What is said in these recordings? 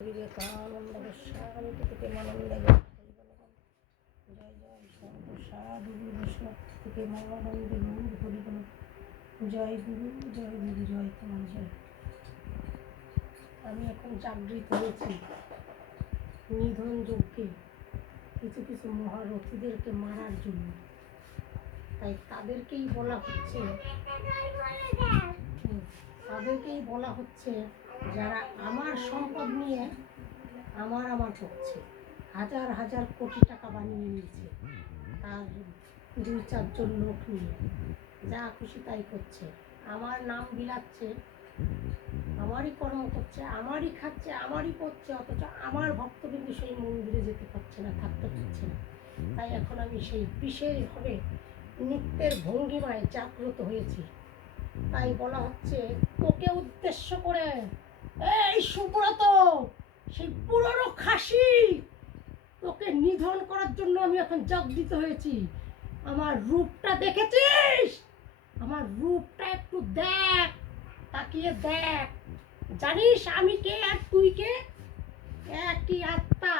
বিবেকানন্দ গোস্বামী থেকে মানন্দ জয় জয় সর্বসাধু বৈষ্ণব থেকে মহানন্দে গৌর হরিবল। জয় গুরু জয় তোমার জয়। আমি এখন জাগৃত হয়েছি নিধন যজ্ঞে কিছু কিছু মহারথীদেরকে মারার জন্য। তাই তাদেরকেই বলা হচ্ছে যারা আমার সম্পদ নিয়ে আমার করছে, হাজার হাজার কোটি টাকা বানিয়ে নিয়েছে, তার 2-4 লোক নিয়ে যা খুশি তাই করছে, আমার নাম বিলাচ্ছে, আমারই কর্ম করছে, আমারই খাচ্ছে, আমারই করছে, অথচ আমার ভক্তবিন্দু সেই মন্দিরে যেতে পারছে না, থাকতে পারছে না। তাই এখন আমি সেই বিশেষভাবে নিত্যের ভঙ্গিমায় জাগ্রত হয়েছি। তাই বলা হচ্ছে তোকে উদ্দেশ্য করে, এই সুব্রত, সেই পুরনো খাসি, তোকে নিধন করার জন্য আমি এখন জাগৃত হয়েছি। আমার রূপটা দেখেছিস? আমার রূপটা একটু দেখ, তাকিয়ে দেখ। জানিস আমি কে আর তুই কে? একই আত্মা,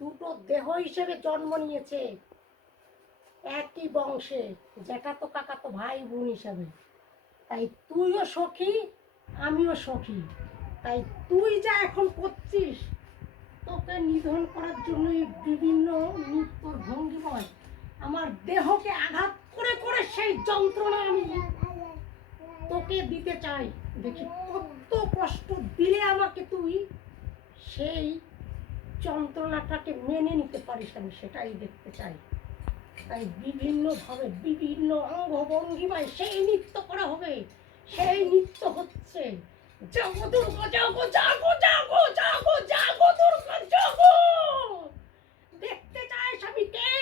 দুটো দেহ হিসেবে জন্ম নিয়েছে, একই বংশে, জ্যাঠাতো কাকাতো ভাই বোন হিসাবে। তাই তুইও সখী, আমিও সখী। তাই তুই যা এখন করছিস, তোকে নিধন করার জন্যই বিভিন্ন নৃত্যর ভঙ্গিময় আমার দেহকে আঘাত করে করে সেই যন্ত্রণা আমি তোকে দিতে চাই। দেখি কত কষ্ট দিলে আমাকে তুই সেই যন্ত্রণাটাকে মেনে নিতে পারিস, আমি সেটাই দেখতে চাই। তাই বিভিন্নভাবে বিভিন্ন অঙ্গভঙ্গিমায় সেই নৃত্য করা হবে। সেই নৃত্য হচ্ছে জাগো দুর্গা জাগো, জাগো জাগো জাগো জাগো দুর্গা জাগো। দেখতে চাইস আমি কে?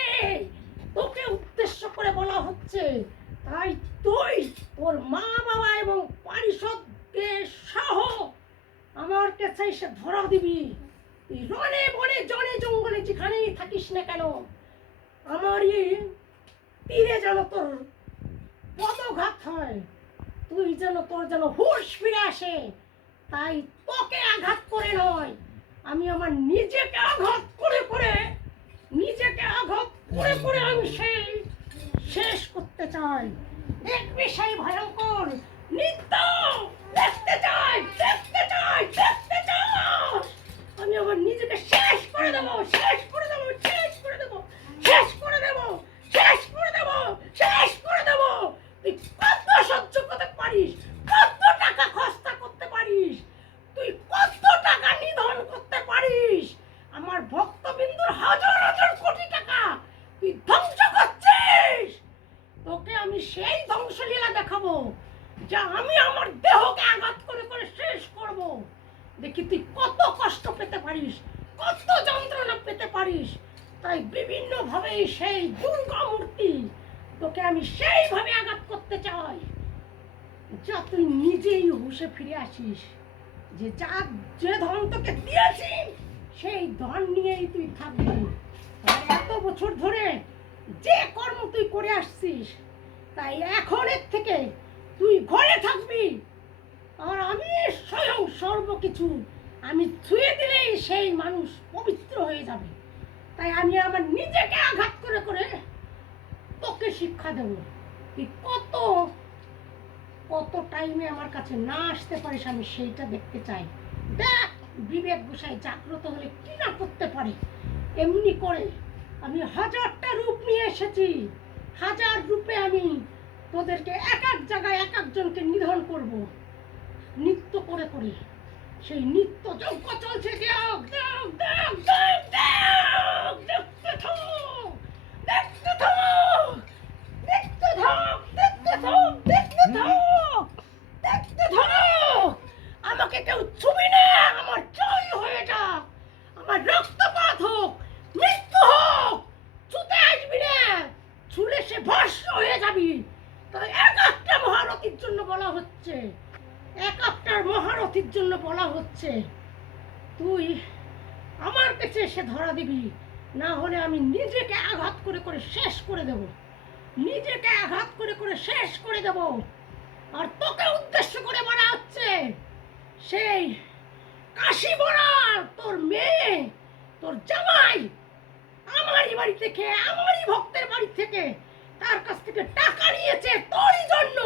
তোকে উদ্দেশ্য করে বলা হচ্ছে। তাই তুই তোর মা বাবা এবং পারিষদকে সহ আমার কাছে এসে ধরা দিবি। তুই রনে বনে জনে জঙ্গলে যেখানেই থাকিস না কেন, আমারই তীরে যেন তোর পদঘাত হয়, তুই যেন তোর যেন হুঁশ ফিরে আসে। তাই তোকে আঘাত করে নয়, আমি আমার নিজেকে আঘাত করে করে আমি সেই শেষ করতে চাই। দেখবি সেই ভয়ঙ্কর নৃত্য, দেখতে চাই। আমি আমার নিজেকে শেষ করে দেবো। তুই কত সহ্য করতে পারিস, কত টাকা খরচা করতে পারিস, তুই কত টাকা নিধন করতে পারিস, আমার ভক্তবিন্দুর হাজার হাজার কোটি টাকা তুই ধ্বংস করছিস। তোকে আমি সেই ধ্বংসলীলা দেখাবো যা আমি আমার দেহকে আঘাত করে করে শেষ করব। দেখি তুই কত কষ্ট পেতে পারিস, কত যন্ত্রণা পেতে পারিস। তাই বিভিন্নভাবে সেই দুর্গা মূর্তি তোকে আমি সেইভাবে আঘাত করতে চাই যা তুই নিজেই হুঁশে ফিরে আসিস, যে ধন তোকে দিয়েছি সেই ধন নিয়েই তুই থাকবি। আর এত বছর ধরে যে কর্ম তুই করে আসছিস, তাই এখনের থেকে তুই ঘরে থাকবি। আর আমি স্বয়ং সর্বকিছু আমি ছুঁয়ে দিলেই সেই মানুষ পবিত্র হয়ে যাবে। তাই আমি আমার নিজেকে আঘাত করে করে তোকে শিক্ষা দেব। তুই কত টাইমে আমার কাছে না আসতে পারিস, আমি সেইটা দেখতে চাই। দেখ বিবেক গোসাই জাগ্রত হলে কি না করতে পারে। এমনি করে আমি 1000টা রূপ নিয়ে এসেছি, 1000 রূপে আমি তোদেরকে এক এক জায়গায় এক একজনকে নিধন করব। নৃত্য করে করে সেই নৃত্য যজ্ঞ চলছে। আমাকে কেউ ছুবি না, আমার জয় হয়ে যাক, আমার রক্তপাত হোক, মৃত্যু হোক, ছুতে আসবি না, ছুলে সে ভস্ম হয়ে যাবি। তাই এক একটা মহারথীর জন্য বলা হচ্ছে তুই আমার কাছে এসে ধরা দিবি, না হলে আমি নিজেকে আঘাত করে করে শেষ করে দেব। আর তোকে উদ্দেশ্য করে বলা হচ্ছে সেই কাশি বড়াল তোর মেয়ে, তোর জামাই আমারই বাড়ি থেকে, আমারই ভক্তের বাড়ি থেকে তার কাছ থেকে টাকা নিয়েছে তোরই জন্য।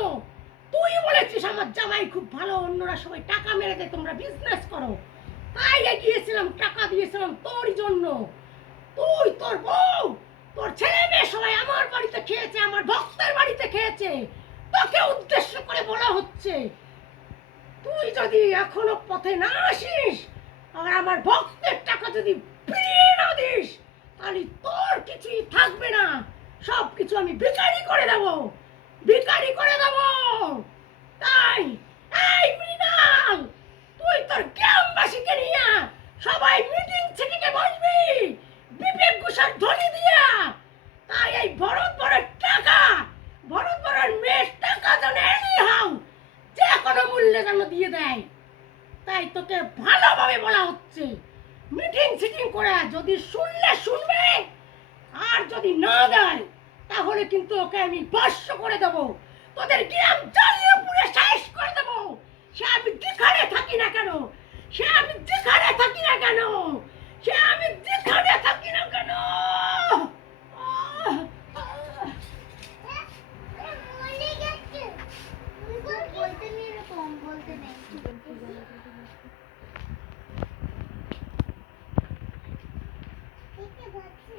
তুই বলেছিস আমার জামাই খুব ভালো, অন্যরা সবাই টাকা মেরে দেয়, তোমরা বিজনেস করো, তাই গিয়েছিলাম টাকা দিয়েছিলাম তোরই জন্য। তুই, তোর বউ, তোর ছেলে মেয়ে সবাই আমার বাড়িতে খেয়েছে, আমার ভক্তের বাড়িতে খেয়েছে। তোকে উদ্দেশ্য করে বলা হচ্ছে, তুই যদি এখনো পথে না আসিস আর আমার ভক্তের টাকা যদি ফিরিয়ে না দিস, তাহলে তোর কিছুই থাকবে না, সব কিছু আমি ভিখারি করে দেব, ভিখারি করে দেব। তাই এই মৃণাল, তুই তোর গ্রামবাসীকে নিয়ে সবাই মিটিং ছিটিকে বসবি বিবেক ঘোষার ধ্বনি দিয়া। তাই এই ভরত বড়ের টাকা, ভরত বড়ের মেয়ের টাকা যেন এনি হাও যে কোনো মূল্যে যেন দিয়ে দেয়। তাই তোকে ভালোভাবে বলা হচ্ছে, মিটিং সিটিং করে যদি শুনলে শুনবে, আর যদি না দেয় তাহলে কিন্তু ওকে আমি ভস্ম করে দেব, তোদের গ্রাম জ্বালিয়ে পুড়ে শেষ করে দেব। সে আমি যেখানে থাকি না কেন, সে আমি যেখানে থাকি না কেন।